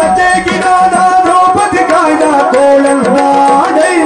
ಲತೆಗಿನಾದ ದ್ರೌಪದಿ ಕಾಯ್ದ ಕೋಳಂದಾಡೈ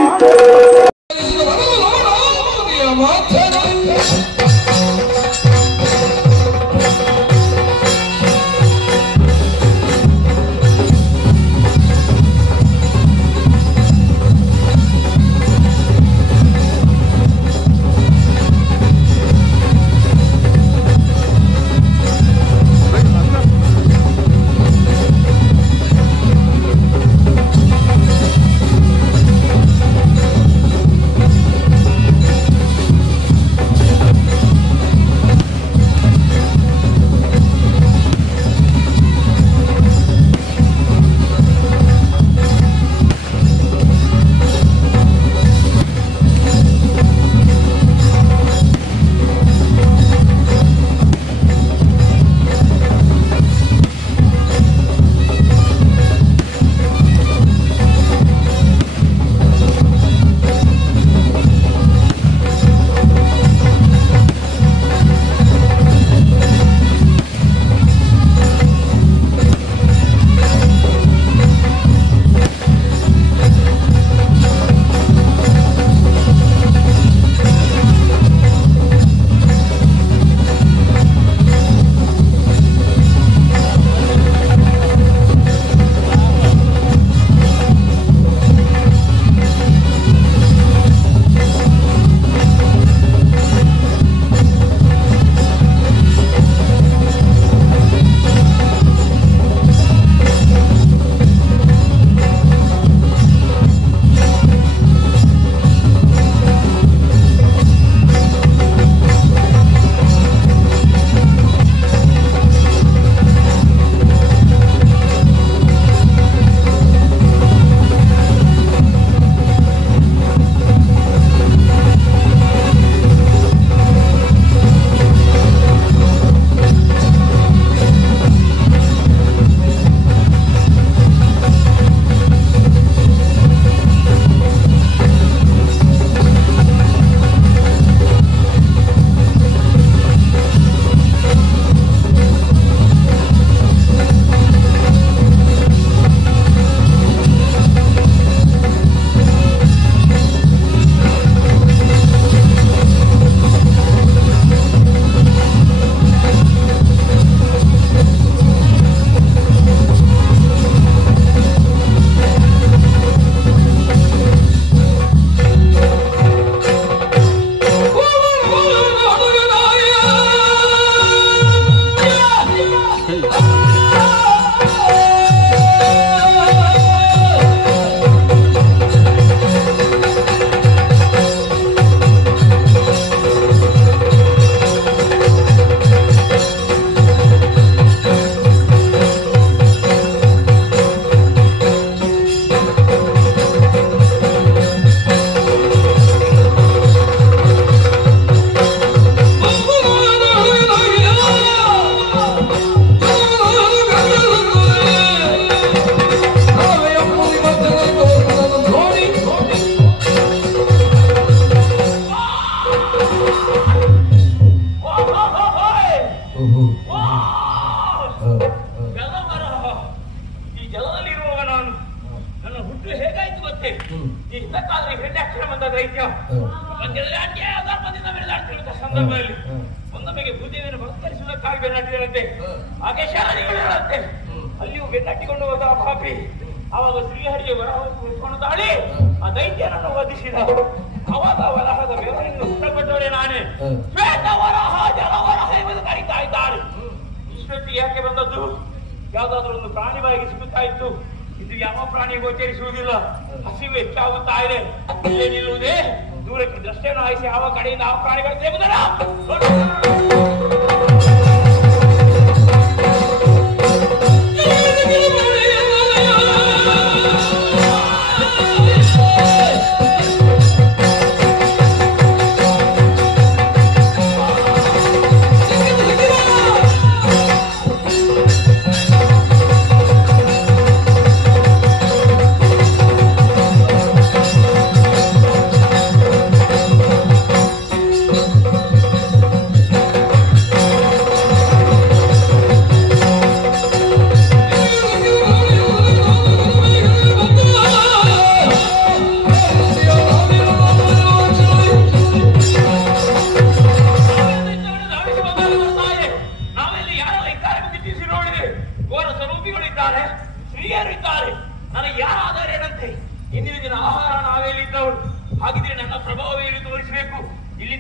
ಅಲ್ಲಿಯೂ ಬೆನ್ನಟ್ಟಿಕೊಂಡು ಹೋದ ಪಾಪಿ ಅವಾಗ ಶ್ರೀಹರಿಗೆ ವರಹ ಕುಳಿತುಕೊಂಡು ತಾಳಿ ಆ ದೈತ್ಯನನ್ನು ವಧಿಸಿದ. ಅವಾಗ ವರಹದ ಬೆವರಿಂದ ಹುಟ್ಟಲ್ಪಟ್ಟವರೇ ನಾನೇ. ಶ್ವೇತ ವರಹ ಜಲವರಹ ಎಂಬುದು ಕರೀತಾ ಇದ್ದಾರೆ. ಇಷ್ಟೊತ್ತಿಗೆ ಯಾಕೆ ಬಂದದ್ದು? ಯಾವ್ದಾದ್ರು ಒಂದು ಪ್ರಾಣಿ ಬಾಯಿಗೆ ಸಿಗುತ್ತಾ ಇತ್ತು. ಇದು ಯಾವ ಪ್ರಾಣಿ ಗೋಚರಿಸುವುದಿಲ್ಲ. ಹಸಿವು ಹೆಚ್ಚಾಗುತ್ತಾ ಇದೆ. ಇಲ್ಲೇ ನಿಲ್ಲುವುದೇ ದೂರಕ್ಕೆ ದೃಷ್ಟಿಯನ್ನು ಹಾಯಿಸಿ ಯಾವ ಕಡೆಯಿಂದ ಯಾವ ಪ್ರಾಣಿ ಬರುತ್ತೆ ಎಂಬುದಲ್ಲ.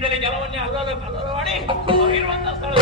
ಇಲ್ಲಿಂದಲೇ ಜಲವನ್ನೇ ಅಲ್ಲದ ಮಾಡಿ ಇರುವಂತಹ ಸ್ಥಳ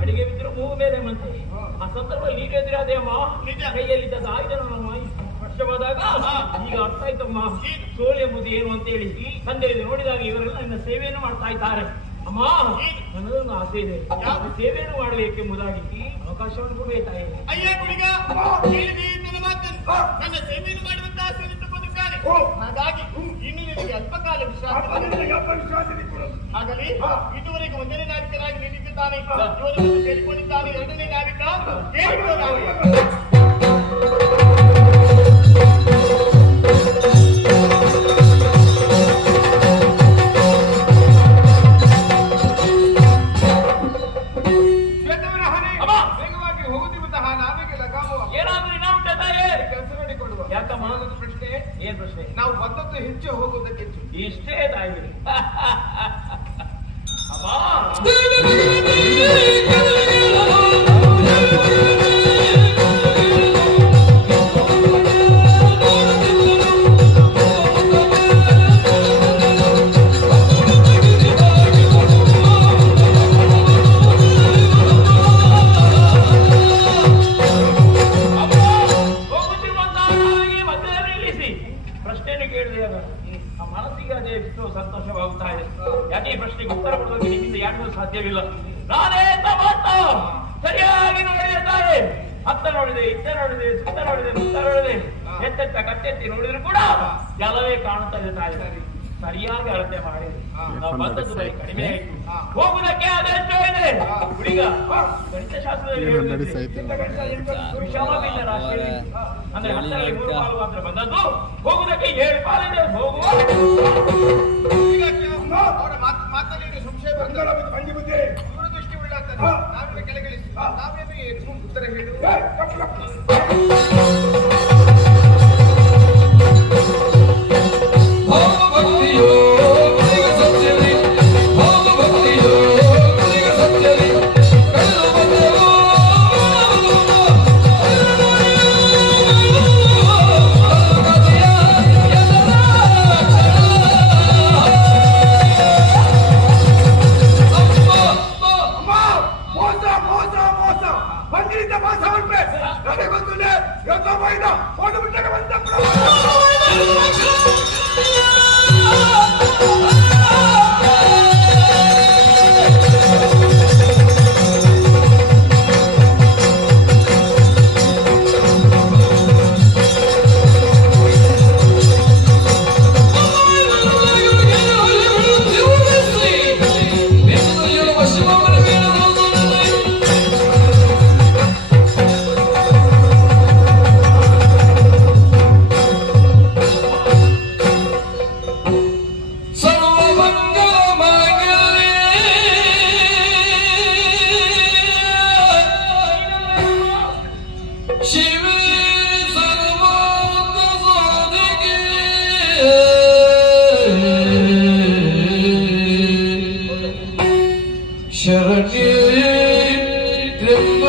ಅಡಿಗೆ ಬಿದ್ದರು ಮೂಗು ಮೇಲೆ ಮಂತೆ ಆ ಸಂದರ್ಭದಲ್ಲಿ ನೀನು ಎದುರಾದೆ ಅಮ್ಮ ಕೈಯಲ್ಲಿದ್ದ ಆಯುಧನ ಸ್ಪಷ್ಟವಾದಾಗ ಈಗ ಅರ್ಥ ಆಯ್ತಮ್ಮ ಸೋಲೆ ಎಂಬುದು ಏನು ಅಂತ ಹೇಳಿ ತಂದೆ ನೋಡಿದಾಗ ಇವರೆಲ್ಲ ನನ್ನ ಸೇವೆಯನ್ನು ಮಾಡ್ತಾ ಇದ್ದಾರೆ ಅಮ್ಮ ನನ್ನದೊಂದು ಆಸೆ ಇದೆ ಸೇವೆಯನ್ನು ಮಾಡಬೇಕೆಂಬುದಾಗಿ ಅವಕಾಶವನ್ನು ಕೊಡಬೇಕಾಯಿ ಅಯ್ಯ ಗುಳಿಗ ನನ್ನ ಮಾತನ್ನು ನನ್ನ ಸೇವೆಯನ್ನು ಮಾಡುವಂತ ಆಸೆ ಇಟ್ಟುಕೊಂಡಿದ್ದಾನೆ ಹಾಗಾಗಿ ಇನ್ನು ನಿನಗೆ ಅಲ್ಪಕಾಲ ವಿಶ್ರಾಂತಿ ಹಾಗಲಿ ಇದುವರೆಗೆ ಒಂದನೇ ನಾವಿಕರಾಗಿ ನಿಂತಿದ್ದಾನೆ ಇವರನ್ನು ಸೇರಿಕೊಂಡಿದ್ದಾನೆ ಎರಡನೇ ನಾವಿಕ ನಾವು ಒಂದೊಂದು ಹೆಚ್ಚು ಹೋಗುವುದಕ್ಕೆ ಇಷ್ಟೇ ತಾಯಿ ಸಂತೋಷವಾಗುತ್ತಾ ಇದೆ ಯಾಕೆ ಈ ಪ್ರಶ್ನೆಗೆ ಉತ್ತರ ಕೊಡೋದಕ್ಕೆ ನಿಮ್ಮಿಂದ ಯಾರಿಗೂ ಸಾಧ್ಯವಿಲ್ಲ ನಾನೇ ಸರಿಯಾಗಿ ನೋಡಿದ್ದಾರೆ ಅತ್ತ ನೋಡಿದೆ ಇತ್ತ ನೋಡಿದೆ ಸುತ್ತ ನೋಡಿದೆ ಮುತ್ತ ನೋಡಿದೆ ಎತ್ತೆತ್ತ ಕತ್ತೆತ್ತಿ ನೋಡಿದ್ರು ಕೂಡ ಜಲವೇ ಕಾಣುತ್ತಾ ಇದೆ ತಾಯಿ ಸರಿಯಾಗಿ ಅಳತೆ ಮಾಡಿದೆ ನಾವು ಬಂದದ್ದು ಬರೀ ಕಡಿಮೆ ಆಯಿತು ಹೋಗುವುದಕ್ಕೆ ಅದೆಷ್ಟೋ ಇದೆ ಹುಡುಗ ಗಣಿತಶಾಸ್ತ್ರದಲ್ಲಿ ವಿಷಮವಿಲ್ಲ ರಾಶಿ ಅಂದ್ರೆ 10ರಲ್ಲಿ 3 ಪಾಲು ಮಾತ್ರ ಬಂದದ್ದು ಹೋಗುವುದಕ್ಕೆ 7 ಪಾಲಿದೆ ಹೋಗುವ ಮಾತಲ್ಲಿ ಸಂಶಯ ಬಂದಿದೆ ದೂರದೃಷ್ಟಿ ಉಳ್ಳಾಗ್ತದೆ ನಾವೇ ಕೆಳಗಿಳಿಸಿ ನಾವೇ ಉತ್ತರ ಹೇಳುವ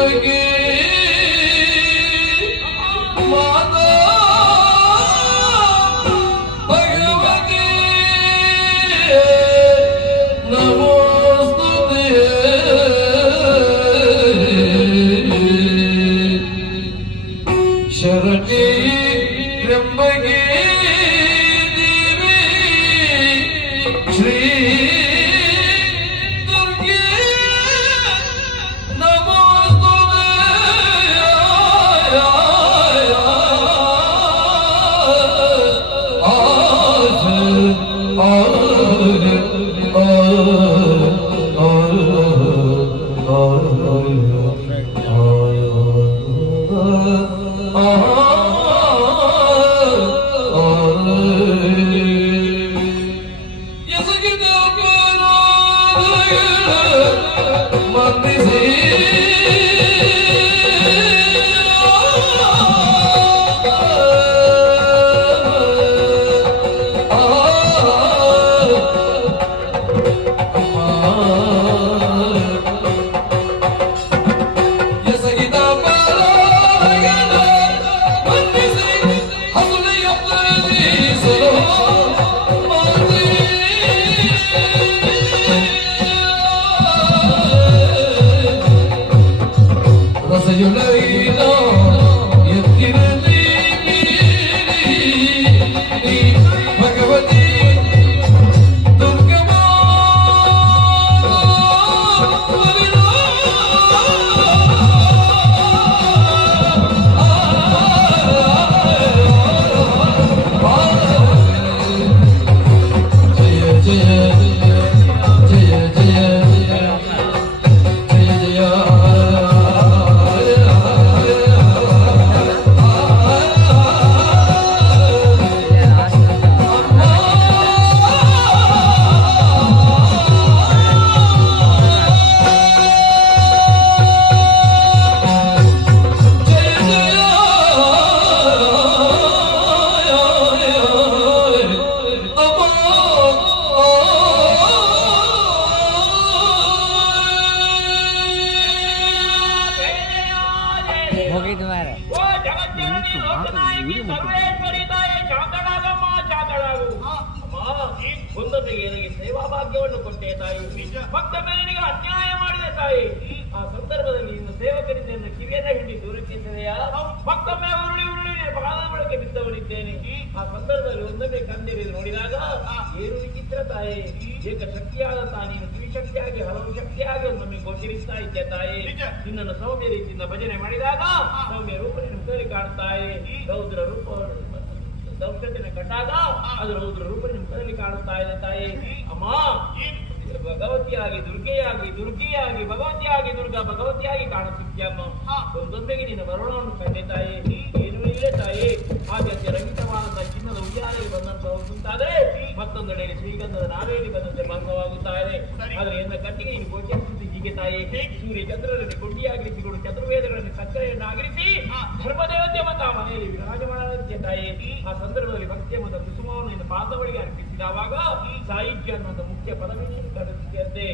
ತ್ರ್ಯಂಬಗೆ ಮಾತಾ ಭಗವತಿ ನಮೋಸ್ತುತೆ ಶರಣಿ ತ್ರ್ಯಂಬಗೆ ದೇವಿ ಶ್ರೀ ದುರ್ಗೆ ನಮೋಸ್ತುತೆ ಸೇವಾ ಭಾಗ್ಯವನ್ನು ಕೊಟ್ಟೆ ತಾಯಿ. ಭಕ್ತ ಮೇಲಿನಿಗೆ ಅನ್ಯಾಯ ಮಾಡಿದೆ ತಾಯಿ. ಆ ಸಂದರ್ಭದಲ್ಲಿ ಇನ್ನು ಸೇವಕರಿಂದ ನನ್ನ ಕಿವಿಯನ್ನ ಹಿಂಡಿ ದೂರಕ್ಕಿದ್ದೆಯಾ? ಭಕ್ತೊಮ್ಮೆ ಉರುಳಿ ಉರುಳಿ ಪಾದ ಬಳಕೆ ಬಿದ್ದವನಿದ್ದೇನೆ. ಆ ಸಂದರ್ಭದಲ್ಲಿ ಒಂದೊಮ್ಮೆ ಕಂದಿರಿದು ನೋಡಿದಾಗ ಏನು ವಿಚಿತ್ರ ತಾಯಿ. ಏಕ ಶಕ್ತಿಯಾದ ತಾನೀನು ದ್ವಿಶಕ್ತಿಯಾಗಿ ಹಲವು ಶಕ್ತಿಯಾಗಿ ಒಮ್ಮೊಮ್ಮೆ ಗೋಚರಿಸ್ತಾ ಇದ್ದೆ ತಾಯಿ. ನಿನ್ನನ್ನು ಸೌಮ್ಯ ರೀತಿಯಿಂದ ಭಜನೆ ಮಾಡಿದಾಗ ಸೌಮ್ಯ ರೂಪ ನಿನ್ನ ಕಾಣ್ತಾಯಿ. ರೌದ್ರ ರೂಪ ದೌಷ್ಟ್ಯನ ಕಂಡಾಗ ಅದು ರೌದ್ರ ರೂಪ ನಿಮ್ಮ ಕೈಯಲ್ಲಿ ಕಾಣುತ್ತಾ ಇದೆ ತಾಯಿ. ಅಮ್ಮ ಭಗವತಿಯಾಗಿ ದುರ್ಗೆಯಾಗಿ ದುರ್ಗಿಯಾಗಿ ಭಗವತಿಯಾಗಿ ದುರ್ಗಾ ಭಗವತಿಯಾಗಿ ಕಾಣುತ್ತಿದ್ಯಮ್ಮ. ಒಂದೊಂದೆಗೆ ನಿನ್ನ ವರುಣವನ್ನು ಕಂಡೆ ತಾಯಿ. ಏನು ಇಲ್ಲ ತಾಯಿ. ಹಾಗೆ ರಹಿತವಾದಂತಹ ಚಿನ್ನದ ಉಯ್ಯಾಲೆಗೆ ಬಂದಂತಹ ಉಂಟಾದರೆ ಮತ್ತೊಂದೆಡೆಗೆ ಶ್ರೀಗಂಧದ ನಾವೇಲಿ ಬಂದಂತೆ ಭಂಗವಾಗುತ್ತಾ ಇದೆ. ಆದರೆ ಎನ್ನ ಕಟ್ಟಿಗೆ ನೀನು ಗೋಚರಿಸುತ್ತಿ ಹೀಗೆ ತಾಯಿ. ಸೂರ್ಯ ಚಂದ್ರರನ್ನು ಕೊಂಡಿಯಾಗಿರಿಸಿಕೊಂಡು ಚತುರ್ವೇದಗಳನ್ನು ಸಕ್ಕರೆಯನ್ನಾಗಿರಿಸಿ ಧರ್ಮದೇವತೆ ಮತ್ತು ಆ ಮನೆಯಲ್ಲಿ ವಿರಾಜಮಾನಂತೆ ತಾಯಿ. ಆ ಸಂದರ್ಭದಲ್ಲಿ ಭಕ್ತಿಯ ಮತ್ತು ಕುಸುಮವನ್ನು ನಿನ್ನ ಪಾದಗಳಿಗೆ ಅರ್ಪಿಸಿದವಾಗ ಸಾಹಿತ್ಯ ಅನ್ನುವಂಥ ಮುಖ್ಯ ಪದವಿಯನ್ನು ಕರೆದಿದ್ದಂತೆ.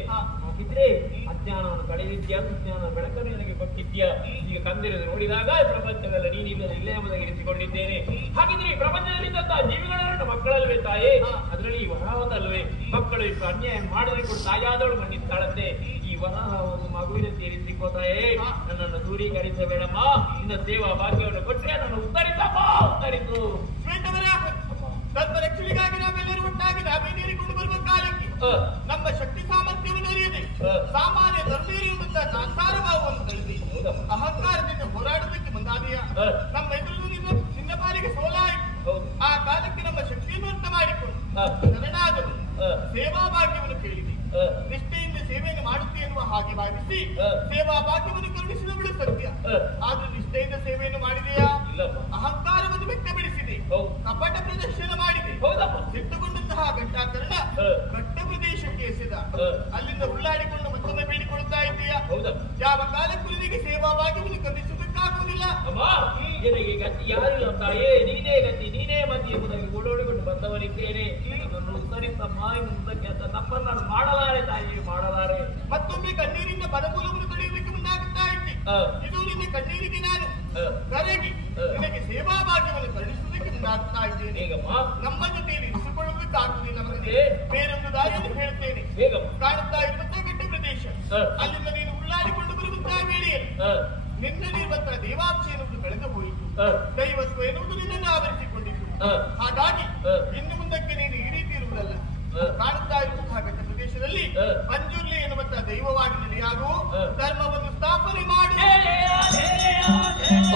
ಹಾಗಿದ್ರೆ ಅಜ್ಞಾನವನ್ನು ಕಳೆದಿದ್ಯಾ, ವಿಜ್ಞಾನ ಬೆಳಕನ್ನು ನನಗೆ ಕೊಟ್ಟಿದ್ಯಾ. ಈಗ ಕಂದಿರಿದು ನೋಡಿದಾಗ ಪ್ರಪಂಚವೆಲ್ಲ ನೀನಿಲ್ಲದ ಇಲ್ಲೇ ಎಂಬುದಾಗಿ ಇರಿಸಿಕೊಂಡಿದ್ದೇನೆ. ಹಾಗಿದ್ರೆ ಈ ಪ್ರಪಂಚದಲ್ಲಿದ್ದಂತಹ ಜೀವಿಗಳನ್ನು ಮಕ್ಕಳಲ್ವೇ ತಾಯಿ. ಅದರಲ್ಲಿ ಈ ವರಹವನ್ನಲ್ವೇ ಮಕ್ಕಳು ಇಷ್ಟು ಅನ್ಯಾಯ ಮಾಡಿದ್ರೆ ಕೂಡ ತಾಯಾದವಳು ಮಣ್ಣಿತ್ತಾಳಂತೆ. ಈ ವರಹ ಒಂದು ಮಗುವಿನಂತೆ ಇರಿಸಿಕೋತಾಯೇ. ನನ್ನನ್ನು ದೂರೀಕರಿಸಬೇಡಮ್ಮ. ನಿನ್ನ ಸೇವಾ ಭಾಗ್ಯವನ್ನು ಕೊಟ್ಟರೆ ನಾನು ಉತ್ತರಿಸಮ್ಮ. ಉತ್ತರಿಸು ರಕ್ಷಣೆಗಾಗಿ ನಾವೆಲ್ಲರೂ ಒಟ್ಟಾಗಿ ನಾವೇನೇರಿಕೊಂಡು ಬರುವ ಕಾಲಕ್ಕೆ ನಮ್ಮ ಶಕ್ತಿ ಸಾಮರ್ಥ್ಯವನ್ನು ಅರಿಯದೆ ಸಾಮಾನ್ಯ ಧರ್ಮೀರಿ ಎಂಬಂತಹ ಕಾಂತಾರ ಭಾವವನ್ನು ತಳೆದಿ ಅಹಂಕಾರದಿಂದ ಹೋರಾಡೋದಕ್ಕೆ ಮುಂದಾದೆಯ ನಮ್ಮ ಎದುರು ನಿನ್ನ ಬಾರಿಗೆ ಸೋಲಾಯಿತು. ಆ ಕಾಲಕ್ಕೆ ನಮ್ಮ ಶಕ್ತಿಯನ್ನು ಅರ್ಥ ಮಾಡಿಕೊಂಡು ಶರಣಾದರು ಸೇವಾ ಭಾಗ್ಯವನ್ನು ಕೇಳಿದೆ. ನಿಷ್ಠೆಯಿಂದ ಸೇವೆಯನ್ನು ಮಾಡುತ್ತೆ ಎನ್ನುವ ಹಾಗೆ ಭಾವಿಸಿ ಸೇವಾ ಭಾಗ್ಯವನ್ನು ಕರುಣಿಸಿದವಳು ಸತ್ಯ. ಆದ್ರೂ ನಿಷ್ಠೆಯಿಂದ ಸೇವೆಯನ್ನು ಮಾಡಿದೆಯಾ? ಅಹಂಕಾರವನ್ನು ವ್ಯಕ್ತಪಡಿಸಿದೆ. ಕಪಟ ಪ್ರದರ್ಶನ ಮಾಡಿದೆ. ಸಿಟ್ಟುಕೊಂಡಂತಹ ಘಂಟಾಕರಣ ಘಟ್ಟ ಪ್ರದೇಶಕ್ಕೆ ಎಸೆದ. ಅಲ್ಲಿಂದ ಉಳ್ಳಾಡಿಕೊಂಡು ಮತ್ತೊಮ್ಮೆ ಬೇಡಿಕೊಳ್ಳುತ್ತಾ ಇದೆಯಾ? ಯಾವ ಕಾಲಕ್ಕೂ ನಿನಗೆ ಸೇವಾ ಭಾಗ್ಯವನ್ನು ಕರುಣಿಸುವುದಕ್ಕಾಗುವುದಿಲ್ಲ. ನಿನಗೆ ಗತಿ ಯಾರಿಲ್ಲ ತಾಯೇ. ನೀನೇ ಗತಿ, ನೀನೇ ಮತಿ ಎಂಬುದಾಗಿ ಓಡೋಡಿಕೊಂಡು ಬಂದವನಿದ್ದೇನೆ. ಇದನ್ನು ಉತ್ತರಿಸಮ್ಮ. ಮುಂದಕ್ಕೆ ಅಂತ ತಪ್ಪನ್ನು ನಾನು ಮಾಡಲಾರೆ ತಾಯಿ, ಮಾಡಲಾರೆ. ಮತ್ತೊಮ್ಮೆ ಕಣ್ಣೀರಿಂದ ಬಲಮೂಲವನ್ನು ತಡೆಯುವುದಕ್ಕೆ ಮುಂದಾಗುತ್ತಾ ಇದ್ದೆ. ಇದು ನಿನ್ನ ಕಣ್ಣೀರಿಗೆ ನಾನು ಕರಗಿ ನಿನಗೆ ಸೇವಾ ಭಾಗ್ಯವನ್ನು ಕರುಣಿಸುವುದಕ್ಕೆ ಮುಂದಾಗ್ತಾ ಇದ್ದೇನೆ. ನಮ್ಮ ಜೊತೆಯಲ್ಲಿ ಇರಿಸಿಕೊಳ್ಳುವುದಕ್ಕಾಗುವುದಿಲ್ಲ ಮಗನೇ. ಬೇರೊಂದು ದಾರಿಯನ್ನು ಹೇಳುತ್ತೇನೆ. ಕಾಣುತ್ತಾ ಇರುವಂತಹ ಗಡ್ಡ ಪ್ರದೇಶ, ಅಲ್ಲಿಂದ ನೀನು ಉಳ್ಳಾಡಿಕೊಂಡು ಬರುವಂತಹ ವೇಳೆಯಲ್ಲಿ ನಿನ್ನಲ್ಲಿರುವಂತಹ ದೇವಾಂಶ ಎನ್ನುವುದು ಕಳೆದು ಹೋಯಿತು. ದೈವತ್ವ ಎನ್ನುವುದು ನಿನ್ನನ್ನು ಆವರಿಸಿಕೊಂಡಿತು. ಹಾಗಾಗಿ ಇನ್ನು ಮುಂದಕ್ಕೆ ನೀನು ಈ ರೀತಿ ಇರುವುದಲ್ಲ. ಕಾಣುತ್ತಾ ಇರುವಂತಹ ಘಟ್ಟ ಪ್ರದೇಶದಲ್ಲಿ ಮಂಜುರ್ಲಿ ಎನ್ನುವಂತಹ ದೈವವಾಗಿ ನೆಲೆಯಾಗು, ಧರ್ಮವನ್ನು ಸ್ಥಾಪನೆ ಮಾಡು.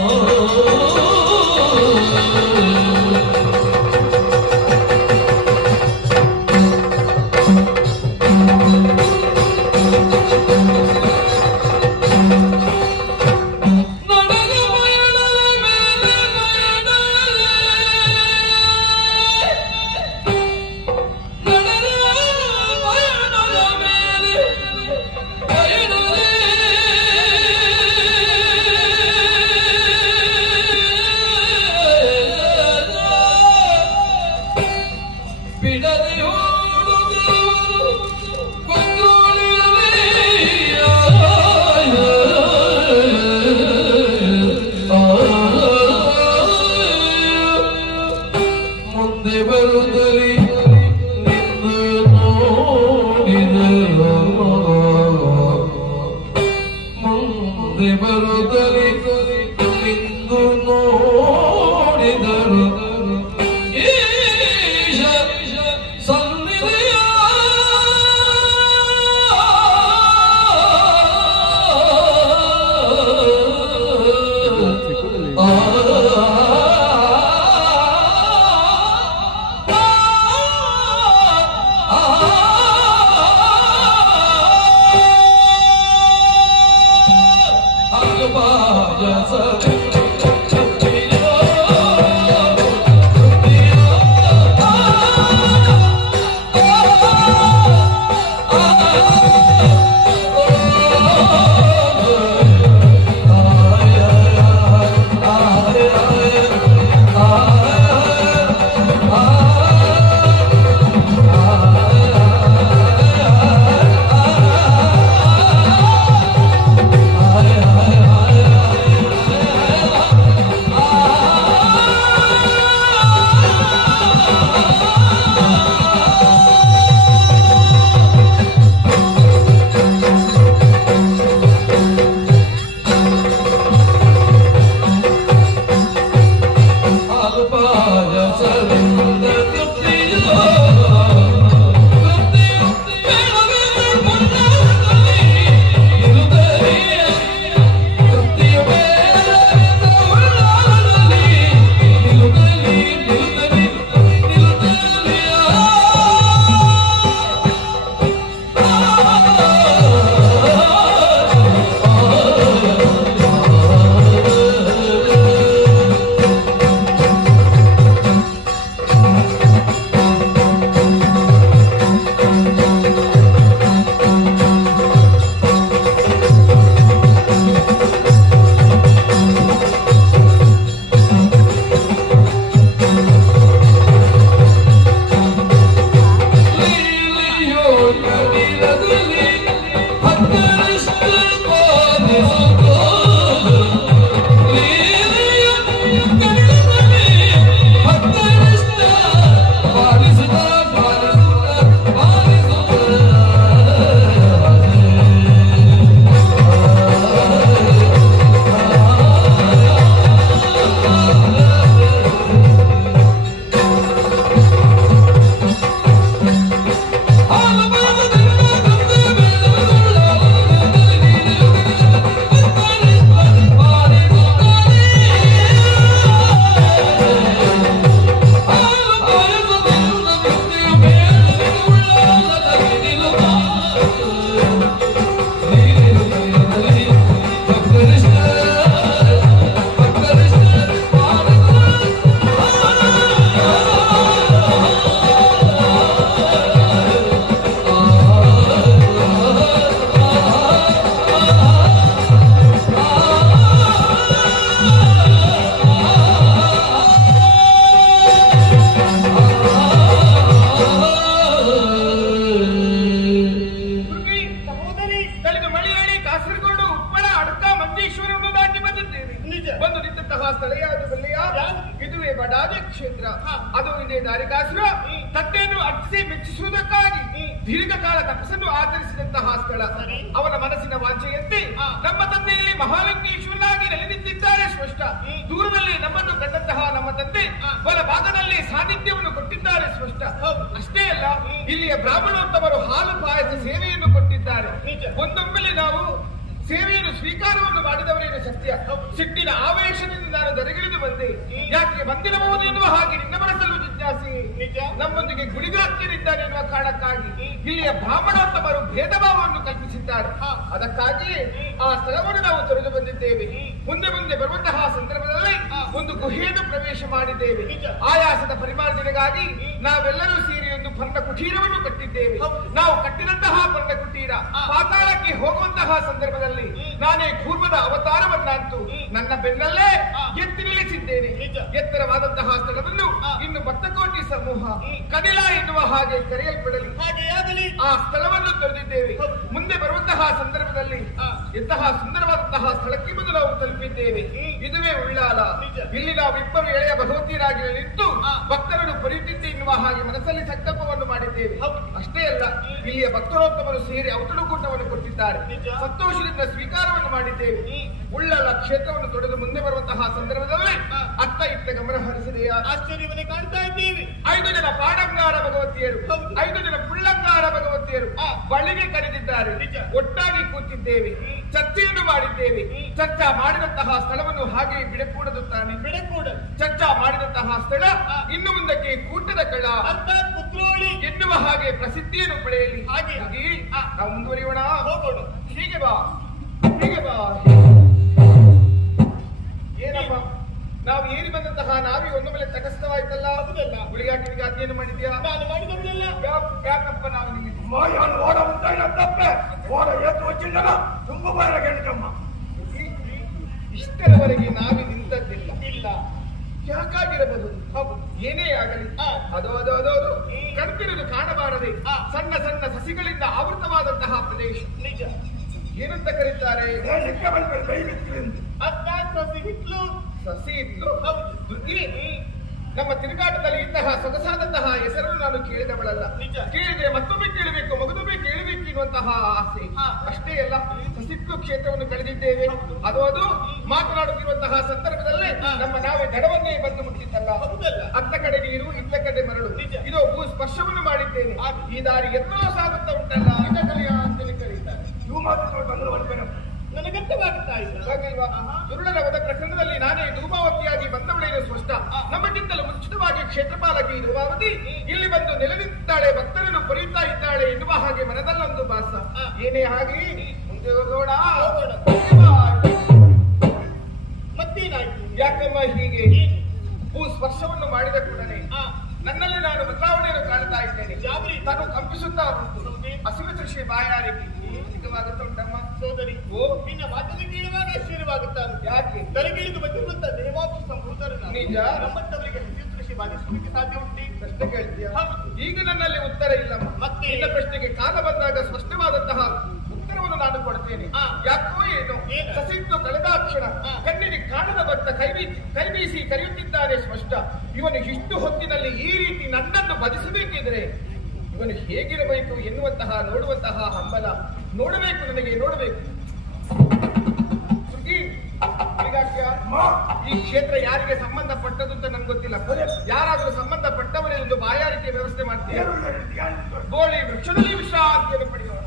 Oh ದಾರಿಕಾಸುರ ತಂದೆಯನ್ನು ಅರ್ಚಿಸಿ ಮೆಚ್ಚಿಸುವುದಕ್ಕಾಗಿ ದೀರ್ಘಕಾಲ ತಪಸ್ಸನ್ನು ಆಚರಿಸಿದಂತಹ ಸ್ಥಳ. ಅವನ ಮನಸ್ಸಿನ ವಾಂಛೆಯಂತೆ ನಮ್ಮ ತಂದೆಯಲ್ಲಿ ಮಹಾಲಂಕೇಶ್ವರನಾಗಿ ನೆಲೆನಿಂತಿದ್ದಾರೆ ಸ್ಪಷ್ಟ. ದೂರದಲ್ಲಿ ನಮ್ಮನ್ನು ಕಂಡಂತಹ ನಮ್ಮ ತಂದೆ ಬಲ ಭಾಗದಲ್ಲಿ ಸಾನ್ನಿಧ್ಯವನ್ನು ಕೊಟ್ಟಿದ್ದಾರೆ ಸ್ಪಷ್ಟ. ಅಷ್ಟೇ ಅಲ್ಲ, ಇಲ್ಲಿಯ ಬ್ರಾಹ್ಮಣೋತ್ತಮರು ಹಾಲು ಪಾಯಸ ಸೇವೆಯನ್ನು ಕೊಟ್ಟಿದ್ದಾರೆ. ಒಂದೊಮ್ಮೆಲೆ ನಾವು ಸೇವೆಯನ್ನು ಸ್ವೀಕಾರವನ್ನು ಮಾಡಿದವರೇನು ಸತ್ಯ. ಸಿಟ್ಟಿನ ಆವೇಶದಿಂದ ನಾನು ದರಗಿಳಿದು ಬಂದೆ. ಯಾಕೆ ಬಂದಿರಬಹುದು ಎನ್ನುವ ಹಾಗೆ ನಿನ್ನ ಮನಸ್ಸಲ್ಲೂ ಜಿಜ್ಞಾಸಿ. ನಮ್ಮೊಂದಿಗೆ ಗುಡಿಗಾರ್ತಿಯರಿದ್ದಾರೆ ಎನ್ನುವ ಕಾರಣಕ್ಕಾಗಿ ಇಲ್ಲಿಯ ಬ್ರಾಹ್ಮಣೋತ್ತಮರು ಭೇದ ಭಾವವನ್ನು ಕಲ್ಪಿಸಿದ್ದಾರೆ. ಅದಕ್ಕಾಗಿ ಆ ಸ್ಥಳವನ್ನು ನಾವು ತೊರೆದು ಬಂದಿದ್ದೇವೆ. ಮುಂದೆ ಮುಂದೆ ಬರುವಂತಹ ಸಂದರ್ಭದಲ್ಲಿ ಒಂದು ಗುಹೆಯನ್ನು ಪ್ರವೇಶ ಮಾಡಿದ್ದೇವೆ. ಆಯಾಸದ ಪರಿಮಾರ್ಜನೆಗಾಗಿ ನಾವೆಲ್ಲರೂ ಸೇರಿ ಒಂದು ಪರ್ಣ ಕುಟೀರವನ್ನು ಕಟ್ಟಿದ್ದೇವೆ. ನಾವು ಕಟ್ಟಿದಂತಹ ಪರ್ಣ ಕುಟೀರ ಪಾತಾಳಕ್ಕೆ ಹೋಗುವಂತಹ ಸಂದರ್ಭದಲ್ಲಿ ನಾನೇ ಕೂರ್ಮದ ಅವತಾರವನ್ನಂತೂ ನನ್ನ ಬೆನ್ನಲ್ಲೇ ಎತ್ತಿ ನಿಲ್ಲಿಸಿದ್ದೇನೆ. ಎತ್ತರವಾದಂತಹ ಸ್ಥಳವನ್ನು ಇನ್ನು ಭಕ್ತಕೋಟಿ ಸಮೂಹ ಕಡಿಲ ಎನ್ನುವ ಹಾಗೆ ಕರೆಯಲ್ಪಡಲಿ. ಆ ಸ್ಥಳವನ್ನು ತೊರೆದಿದ್ದೇವೆ. ಮುಂದೆ ಬರುವಂತಹ ಸಂದರ್ಭದಲ್ಲಿ ಎಂತಹ ಸುಂದರವಾದಂತಹ ಸ್ಥಳಕ್ಕೆ ಬಂದು ನಾವು ತಲುಪಿದ್ದೇವೆ. ಇದುವೇ ಉಳ್ಳಾಲ. ಇಲ್ಲಿ ನಾವು ಇಬ್ಬರು ಎಳೆಯ ಭಗವತಿಯರಾಗಿ ನಿಂತು ಭಕ್ತರನ್ನು ಪರಿಯುತ್ತಿದ್ದೆ ಎನ್ನುವ ಹಾಗೆ ಮನಸ್ಸಲ್ಲಿ ಸಂಕಲ್ಪವನ್ನು ಮಾಡಿದ್ದೇವೆ. ಅಷ್ಟೇ ಅಲ್ಲ, ಇಲ್ಲಿಯ ಭಕ್ತರೋತ್ತಮರು ಸೇರಿ ಔತಣಕೂಟವನ್ನು ಕೊಟ್ಟಿದ್ದಾರೆ. ಸಂತೋಷದಿಂದ ಸ್ವೀಕಾರವನ್ನು ಮಾಡಿದ್ದೇವೆ. ಉಳ್ಳಾಲ ಕ್ಷೇತ್ರವನ್ನು ತೊಡೆದು ಮುಂದೆ ಬರುವಂತಹ ಸಂದರ್ಭದಲ್ಲಿ ಅತ್ತ ಇತ್ತ ಗಮನ ಹರಿಸಿದೆಯಾ? ಆಶ್ಚರ್ಯವನ್ನು ಕಾಣ್ತಾ ಇದ್ದೀವಿ. 5 ಜನ ಪಾಡಂಗಾರ ಭಗವತಿಯರು, 5 ಜನ ಪುಳ್ಳಂಗಾರ ಭಗವತಿಯರು ಬಳಿಗೆ ಕರೆದಿದ್ದಾರೆ. ಒಟ್ಟಾಗಿ ಕೂತಿದ್ದೇವೆ, ಚರ್ಚೆಯನ್ನು ಮಾಡಿದ್ದೇವೆ. ಚರ್ಚಾ ಮಾಡಿದಂತಹ ಸ್ಥಳವನ್ನು ಹಾಗೆ ಬಿಡಕೂಡದು ತಾನೆ. ಬಿಡಕೂಡದು. ಚರ್ಚಾ ಮಾಡಿದಂತಹ ಸ್ಥಳ ಇನ್ನು ಮುಂದಕ್ಕೆ ಕೂಟದ ಕಳ ಅರ್ಥಾತ್ ಪುತ್ರೋಳಿ ಎನ್ನುವ ಹಾಗೆ ಪ್ರಸಿದ್ಧಿಯನ್ನು ಪಡೆಯಲಿ. ಹಾಗೆ ನಾವು ಮುಂದುವರಿಯೋಣ. ಹೋಗೋಣ. ಹೀಗೆ ಬಾ, ಹೀಗೆ ಬಾ. ಏನಮ್ಮ, ನಾವು ಏರಿ ಬಂದಂತಹ ನಾವಿ ಒಂದು ಮೇಲೆ ತಟಸ್ಥವಾಯ್ತಲ್ಲ. ಹೌದಲ್ಲ? ಗುಳಿಗಾಟಿಗೆ ಅಧ್ಯಯನ ಮಾಡಿದ್ಯಾ? ನಾನು ಮಾಡಿದವಳೆಲ್ಲ ಯಾಕಪ್ಪ ನಾವು ನಿಮಗೆ ಮಾಯಾನ್ ಓಡ ಉಂಟಾಯಿನ ತಪ್ಪೆ ಓಡ ಎತ್ತು ವಚ್ಚಿಂದನ ತುಂಬ ಬರ ಗೆಣಕಮ್ಮ. ಇಷ್ಟರವರೆಗೆ ನಾವಿ ನಿಂತದ್ದಿಲ್ಲ. ಇಲ್ಲ. ಯಾಕಾಗಿರಬಹುದು? ಹೌದು, ಏನೇ ಆಗಲಿ ಅದು ಅದು ಅದು ಅದು ಕಣ್ತಿರುವುದು ಕಾಣಬಾರದೆ ಸಣ್ಣ ಸಣ್ಣ ಸಸಿಗಳಿಂದ ಆವೃತವಾದಂತಹ ಪ್ರದೇಶ. ನಿಜ. ಏನಂತ ಕರೀತಾರೆ? ಲೆಕ್ಕ ಬಂದ್ಮೇಲೆ ಕೈ ಬಿಟ್ಟಿருந்து ಅರ್ಥಾತ್ ಸಸಿ ಹಿತ್ಲು. ಸಸಿ ಇತ್ತು. ನಮ್ಮ ತಿರುಗಾಟದಲ್ಲಿ ಇಂತಹ ಸೊಗಸಾದಂತಹ ಹೆಸರನ್ನು ನಾನು ಕೇಳಿದವಳಲ್ಲ. ನಿಜ. ಕೇಳಿದ್ರೆ ಮತ್ತೊಮ್ಮೆ ಕೇಳಬೇಕು, ಮಗದೊಮ್ಮೆ ಕೇಳಬೇಕು ಎನ್ನುವಂತಹ ಆಸೆ. ಅಷ್ಟೇ ಅಲ್ಲ, ಸಸಿತ್ವ ಕ್ಷೇತ್ರವನ್ನು ಕಳೆದಿದ್ದೇವೆ. ಅದು ಅದು ಮಾತನಾಡುತ್ತಿರುವಂತಹ ಸಂದರ್ಭದಲ್ಲೇ ನಮ್ಮ ನಾವೇ ದಡವನ್ನೇ ಬಂದು ಮುಟ್ಟಿದ್ದಲ್ಲ. ಹೌದಲ್ಲ? ಅತ್ತ ಕಡೆ ನೀರು, ಇತ್ತ ಕಡೆ ಮರಳು. ಇದು ಭೂ ಸ್ಪರ್ಶವನ್ನು ಮಾಡಿದ್ದೇನೆ. ಈ ದಾರಿ ಎತ್ತೋ ಸಾಗುತ್ತಾ ಉಂಟಲ್ಲ, ಕಲಿಯ ಅಂತೇಳಿ ಕರೀತಾರೆ. ಇವು ಮಾತ್ರ ಬಂದ್ರೆ ಹೊರಬೇಡ. ನನಗಂತವಾಗುತ್ತಾ ಇಲ್ಲ. ಹಾಗಿಲ್ವಾ? ದುರುಳನ ವದ ಪ್ರಕರಣದಲ್ಲಿ ನಾನೇ ಧೂಮಾವತಿಯಾಗಿ ಬಂದವಳೇನು ಸ್ಪಷ್ಟ. ನಮ್ಮಕ್ಕಿಂತಲೂ ಮುಂಚಿತವಾಗಿ ಕ್ಷೇತ್ರಪಾಲಕಿ ಧೂಮಾವತಿ ಇಲ್ಲಿ ಬಂದು ನೆಲೆನಿಂತಾಳೆ, ಭಕ್ತರನ್ನು ಪೊರೆಯುತ್ತಾ ಇದ್ದಾಳೆ ಎನ್ನುವ ಹಾಗೆ ಮನದಲ್ಲೊಂದು ಭಾಸ. ಏನೇ ಹಾಗೆ ಮುಂದೆ ಹೋಗೋಣ. ಮತ್ತೇನಾಯ್ತು? ಯಾಕಮ್ಮ ಹೀಗೆ? ಭೂ ಸ್ಪರ್ಶವನ್ನು ಮಾಡಿದ ಕೂಡಲೇ ನನ್ನಲ್ಲಿ ನಾನು ಬದಲಾವಣೆಯನ್ನು ಕಾಣ್ತಾ ಇದ್ದೇನೆ. ಜಾಬರಿ ತಾನು ಕಂಪಿಸುತ್ತಾ ಉಂಟು. ಹಸಿರು ಕೃಷಿ ಬಾಯಾರಿಕೆ ಸಿದ್ಧವಾಗುತ್ತಾ ಉಂಟಮ್ಮ. ಸೋದರಿ, ನಿನ್ನ ಮಾತನ್ನು ಕೇಳುವಾಗ ಆಶ್ಚರ್ಯವಾಗುತ್ತಾರೆ. ಯಾಕೆ? ತಲೆಗಿಳಿದು ಬಂದಿರುವಂತ ದೇವಾಂಶ ಸಂಭೂತರು ನಿಜ. ನಮ್ಮಂತವರಿಗೆ ಹಸಿರು ಕೃಷಿ ಬಾಧಿಸುವುದಕ್ಕೆ ಸಾಧ್ಯ ಉಂಟೆ? ಪ್ರಶ್ನೆ ಕೇಳ್ತೀಯ? ಈಗ ನನ್ನಲ್ಲಿ ಉತ್ತರ ಇಲ್ಲಮ್ಮ. ಮತ್ತೆ? ನಿನ್ನ ಪ್ರಶ್ನೆಗೆ ಕಾಲ ಬಂದಾಗ ಸ್ಪಷ್ಟವಾದಂತಹ ಉತ್ತರವನ್ನು ನಾನು ಕೊಡ್ತೇನೆ. ಯಾಕೋ ಏನು ಸಸಿದ್ದು ಕಳೆದಾಕ್ಷಣ ಕಣ್ಣಿಗೆ ಕಾಣದ ಭಕ್ತ ಕೈ ಬೀಸಿ ಕರೆಯುತ್ತಿದ್ದಾನೆ ಸ್ಪಷ್ಟ. ಇವನು ಇಷ್ಟು ಹೊತ್ತಿನಲ್ಲಿ ಈ ರೀತಿ ನನ್ನನ್ನು ಬದಿಸಬೇಕಿದ್ರೆ ಇವನು ಹೇಗಿರಬೇಕು ಎನ್ನುವಂತಹ ನೋಡುವಂತಹ ಹಂಬಲ. ನೋಡಬೇಕು, ನನಗೆ ನೋಡಬೇಕು. ಈ ಕ್ಷೇತ್ರ ಯಾರಿಗೆ ಸಂಬಂಧಪಟ್ಟದ್ದು ಅಂತ ನನ್ಗೆ ಗೊತ್ತಿಲ್ಲ. ಯಾರಾದ್ರೂ ಸಂಬಂಧಪಟ್ಟವರೇ ಒಂದು ಬಾಯಾರಿಕೆ ವ್ಯವಸ್ಥೆ ಮಾಡ್ತೀವಿ. ಗೋಳಿ ವೃಕ್ಷದಲ್ಲಿ ವಿಶ್ರಾಂತಿಯನ್ನು ಪಡೆಯುವ